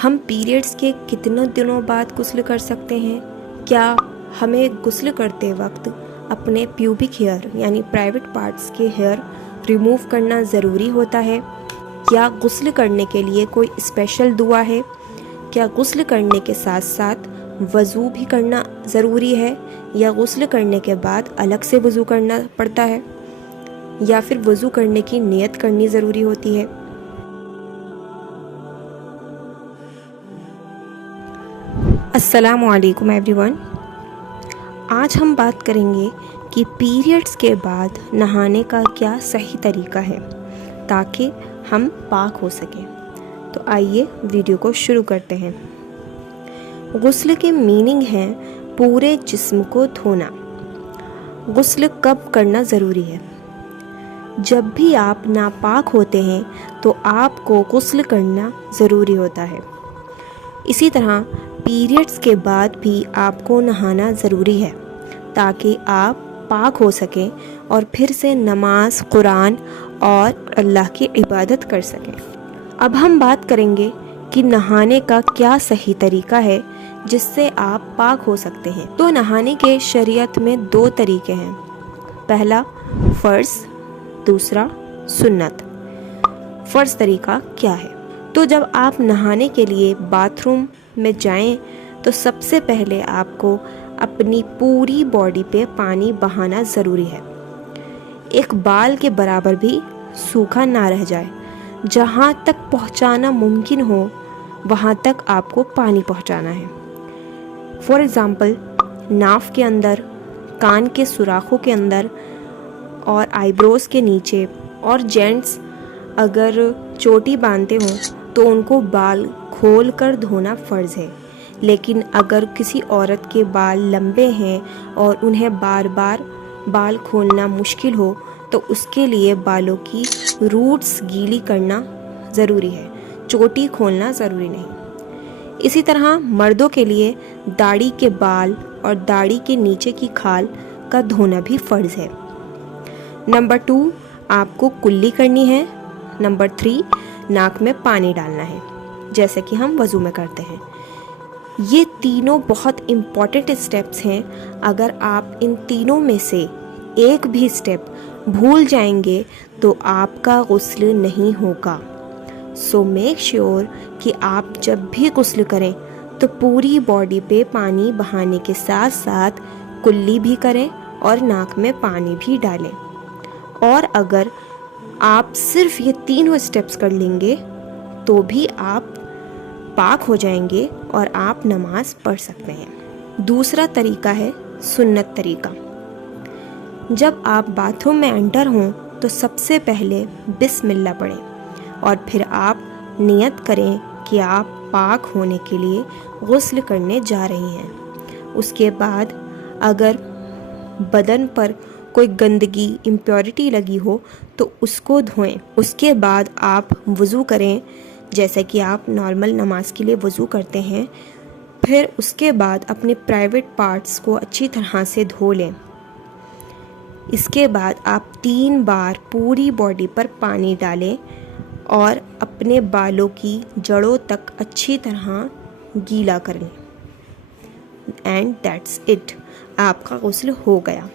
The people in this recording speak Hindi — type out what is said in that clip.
हम पीरियड्स के कितने दिनों बाद गुस्ल कर सकते हैं? क्या हमें गुस्ल करते वक्त अपने प्यूबिक हेयर यानी प्राइवेट पार्ट्स के हेयर रिमूव करना ज़रूरी होता है? क्या गुस्ल करने के लिए कोई स्पेशल दुआ है? क्या गुस्ल करने के साथ साथ वज़ू भी करना ज़रूरी है, या गुस्ल करने के बाद अलग से वज़ू करना पड़ता है, या फिर वज़ू करने की नियत करनी ज़रूरी होती है? अस्सलामुअलैकुम एवरीवन। आज हम बात करेंगे कि पीरियड्स के बाद नहाने का क्या सही तरीका है ताकि हम पाक हो सकें। तो आइए वीडियो को शुरू करते हैं। गुस्ल के मीनिंग है पूरे जिस्म को धोना। गुस्ल कब करना ज़रूरी है? जब भी आप नापाक होते हैं तो आपको गुस्ल करना ज़रूरी होता है। इसी तरह पीरियड्स के बाद भी आपको नहाना ज़रूरी है ताकि आप पाक हो सकें और फिर से नमाज, कुरान और अल्लाह की इबादत कर सकें। अब हम बात करेंगे कि नहाने का क्या सही तरीका है जिससे आप पाक हो सकते हैं। तो नहाने के शरीयत में 2 तरीके हैं। पहला फ़र्ज़, दूसरा सुन्नत। फ़र्ज़ तरीका क्या है? तो जब आप नहाने के लिए बाथरूम में जाएं तो सबसे पहले आपको अपनी पूरी बॉडी पे पानी बहाना ज़रूरी है। एक बाल के बराबर भी सूखा ना रह जाए। जहाँ तक पहुँचाना मुमकिन हो वहाँ तक आपको पानी पहुँचाना है। फॉर एग्ज़ाम्पल, नाफ के अंदर, कान के सुराखों के अंदर और आईब्रोज़ के नीचे। और जेंट्स अगर चोटी बांधते हों तो उनको बाल खोल कर धोना फ़र्ज़ है। लेकिन अगर किसी औरत के बाल लंबे हैं और उन्हें बार बार बाल खोलना मुश्किल हो तो उसके लिए बालों की रूट्स गीली करना ज़रूरी है, चोटी खोलना ज़रूरी नहीं। इसी तरह मर्दों के लिए दाढ़ी के बाल और दाढ़ी के नीचे की खाल का धोना भी फ़र्ज़ है। नंबर 2, आपको कुल्ली करनी है। नंबर 3, नाक में पानी डालना है जैसे कि हम वज़ू में करते हैं। ये तीनों बहुत इम्पॉर्टेंट स्टेप्स हैं। अगर आप इन तीनों में से एक भी स्टेप भूल जाएंगे तो आपका गुस्ल नहीं होगा। सो मेक श्योर कि आप जब भी गुस्ल करें तो पूरी बॉडी पे पानी बहाने के साथ साथ कुल्ली भी करें और नाक में पानी भी डालें। और अगर आप सिर्फ ये तीनों स्टेप्स कर लेंगे तो भी आप पाक हो जाएंगे और आप नमाज पढ़ सकते हैं। दूसरा तरीका है सुन्नत तरीका। जब आप बाथरूम में एंटर हों तो सबसे पहले बिस्मिल्लाह पढ़ें और फिर आप नियत करें कि आप पाक होने के लिए गुस्ल करने जा रही हैं। उसके बाद अगर बदन पर कोई गंदगी, इम्प्योरिटी लगी हो तो उसको धोएं। उसके बाद आप वज़ू करें जैसे कि आप नॉर्मल नमाज के लिए वज़ू करते हैं। फिर उसके बाद अपने प्राइवेट पार्ट्स को अच्छी तरह से धो लें। इसके बाद आप 3 बार पूरी बॉडी पर पानी डालें और अपने बालों की जड़ों तक अच्छी तरह गीला कर लें। एंड दैट्स इट, आपका गुस्ल हो गया।